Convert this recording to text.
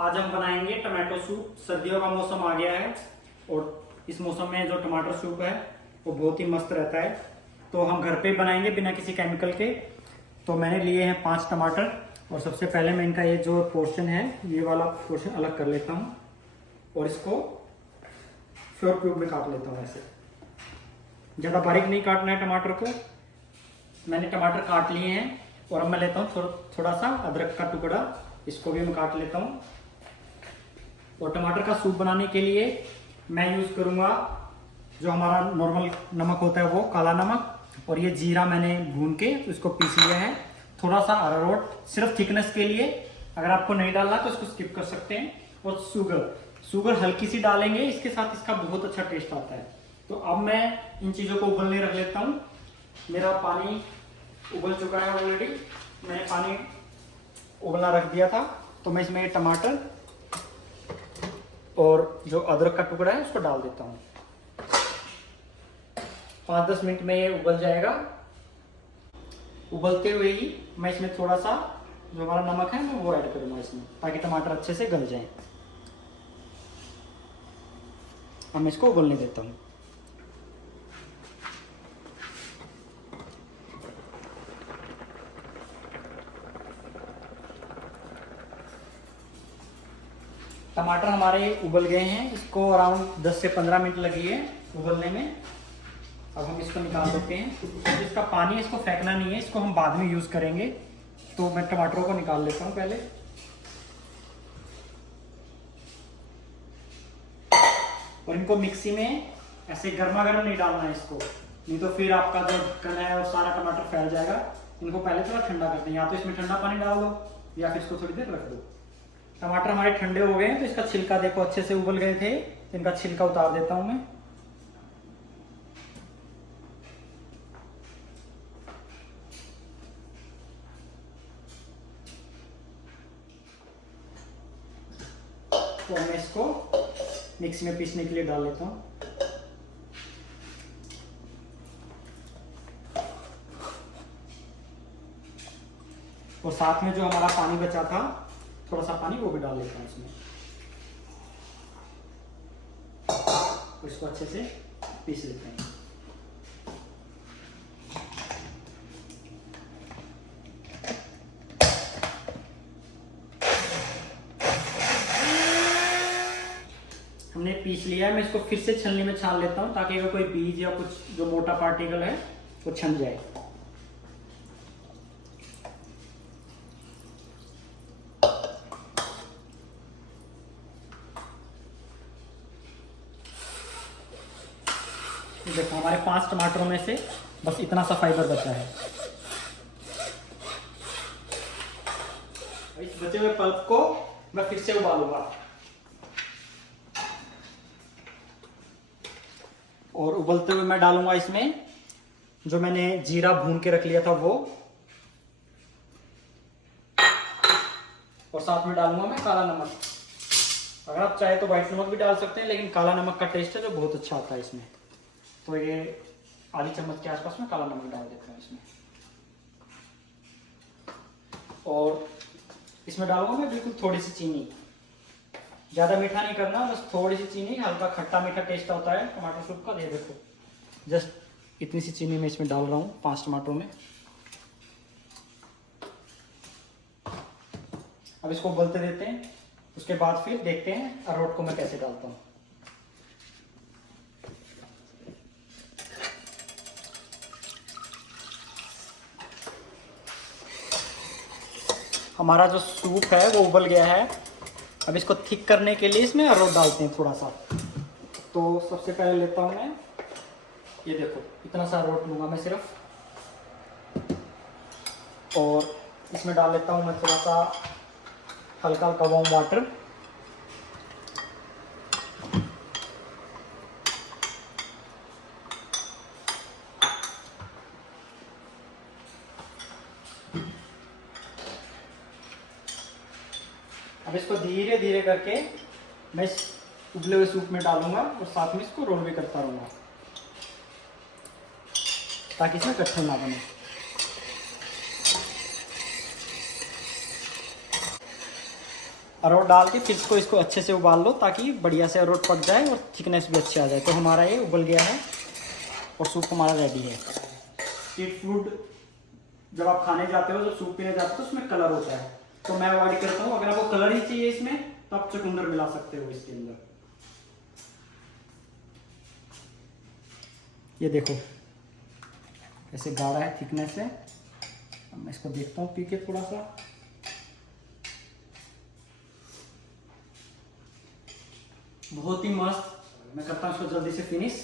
आज हम बनाएंगे टमाटो सूप। सर्दियों का मौसम आ गया है और इस मौसम में जो टमाटर सूप है वो बहुत ही मस्त रहता है। तो हम घर पे ही बनाएंगे बिना किसी केमिकल के। तो मैंने लिए हैं 5 टमाटर और सबसे पहले मैं इनका ये जो पोर्शन है ये वाला पोर्शन अलग कर लेता हूँ और इसको 4 क्यूब में काट लेता हूँ। ऐसे ज़्यादा बारीक नहीं काटना है टमाटर को। मैंने टमाटर काट लिए हैं और अब मैं लेता हूँ थोड़ा सा अदरक का टुकड़ा, इसको भी मैं काट लेता हूँ। और टमाटर का सूप बनाने के लिए मैं यूज़ करूँगा जो हमारा नॉर्मल नमक होता है वो काला नमक, और ये जीरा मैंने भून के उसको पीस लिया है। थोड़ा सा अरारोट सिर्फ थिकनेस के लिए, अगर आपको नहीं डालना तो इसको स्किप कर सकते हैं। और शुगर हल्की सी डालेंगे, इसके साथ इसका बहुत अच्छा टेस्ट आता है। तो अब मैं इन चीज़ों को उबलने रख लेता हूँ। मेरा पानी उबल चुका है ऑलरेडी, मैंने पानी उबलना रख दिया था। तो मैं इसमें टमाटर और जो अदरक का टुकड़ा है उसको डाल देता हूँ। 5-10 मिनट में ये उबल जाएगा। उबलते हुए ही मैं इसमें थोड़ा सा जो हमारा नमक है मैं वो ऐड करूँगा इसमें, ताकि टमाटर अच्छे से गल जाए। अब मैं इसको उबलने देता हूँ। टमाटर हमारे उबल गए हैं, इसको अराउंड 10 से 15 मिनट लगी है उबलने में। अब हम इसको निकाल देते हैं। तो इसका पानी इसको फेंकना नहीं है, इसको हम बाद में यूज़ करेंगे। तो मैं टमाटरों को निकाल लेता हूँ पहले। और इनको मिक्सी में ऐसे गर्मा गर्म नहीं डालना है इसको, नहीं तो फिर आपका जो ढक्कन है वो सारा टमाटर फैल जाएगा। इनको पहले थोड़ा ठंडा करते हैं, या तो इसमें ठंडा पानी डाल दो या फिर इसको थोड़ी देर रख दो। टमाटर हमारे ठंडे हो गए हैं, तो इसका छिलका देखो अच्छे से उबल गए थे, तो इनका छिलका उतार देता हूं मैं। तो मैं इसको मिक्सी में पीसने के लिए डाल लेता हूँ। और साथ में जो हमारा पानी बचा था, थोड़ा सा पानी वो भी डाल लेता हूँ इसमें। तो इसको अच्छे से पीस लेते हैं। हमने पीस लिया है, मैं इसको फिर से छलनी में छान लेता हूँ, ताकि अगर कोई बीज या कुछ जो मोटा पार्टिकल है वो छन जाए। देखो हमारे 5 टमाटरों में से बस इतना सा फाइबर बचा है। इस बचे हुए पल्प को मैं फिर से उबालूंगा। और उबलते हुए मैं डालूंगा इसमें जो मैंने जीरा भून के रख लिया था वो, और साथ में डालूंगा मैं काला नमक। अगर आप चाहे तो व्हाइट नमक भी डाल सकते हैं, लेकिन काला नमक का टेस्ट है जो बहुत अच्छा आता है इसमें। तो ये आधी चम्मच के आसपास में काला नमक डाल देता हूँ इसमें। और इसमें डालूंगा मैं बिल्कुल थोड़ी सी चीनी। ज़्यादा मीठा नहीं करना, बस थोड़ी सी चीनी, हल्का खट्टा मीठा टेस्ट होता है टमाटर सूप का। ये देखो जस्ट इतनी सी चीनी मैं इसमें डाल रहा हूँ 5 टमाटरों में। अब इसको उबलते देते हैं, उसके बाद फिर देखते हैं अरारोट को मैं कैसे डालता हूँ। हमारा जो सूप है वो उबल गया है। अब इसको थिक करने के लिए इसमें अरारोट डालते हैं थोड़ा सा। तो सबसे पहले लेता हूँ मैं, ये देखो इतना सा अरारोट लूँगा मैं सिर्फ, और इसमें डाल लेता हूँ मैं थोड़ा सा हल्का हल्का वार्म वाटर। अब इसको धीरे धीरे करके मैं इस उबले हुए सूप में डालूंगा और साथ में इसको रोल भी करता रहूँगा, ताकि इसमें कट्ठे ना बने। अरारोट डाल के फिर इसको अच्छे से उबाल लो ताकि बढ़िया से अरारोट पक जाए और थिकनेस भी अच्छी आ जाए। तो हमारा ये उबल गया है और सूप हमारा रेडी है। स्ट्रीट फूड जब आप खाने जाते हो, जब सूप पीने जाते हो तो उसमें कलर होता है, तो मैं अवॉइड करता हूँ। अगर आपको कलर ही चाहिए इसमें तो आप चुकंदर मिला सकते हो इसके अंदर। ये देखो ऐसे गाढ़ा है, थिकनेस है। अब मैं इसको देखता हूँ पी के थोड़ा सा। बहुत ही मस्त। मैं करता हूँ इसको जल्दी से फिनिश।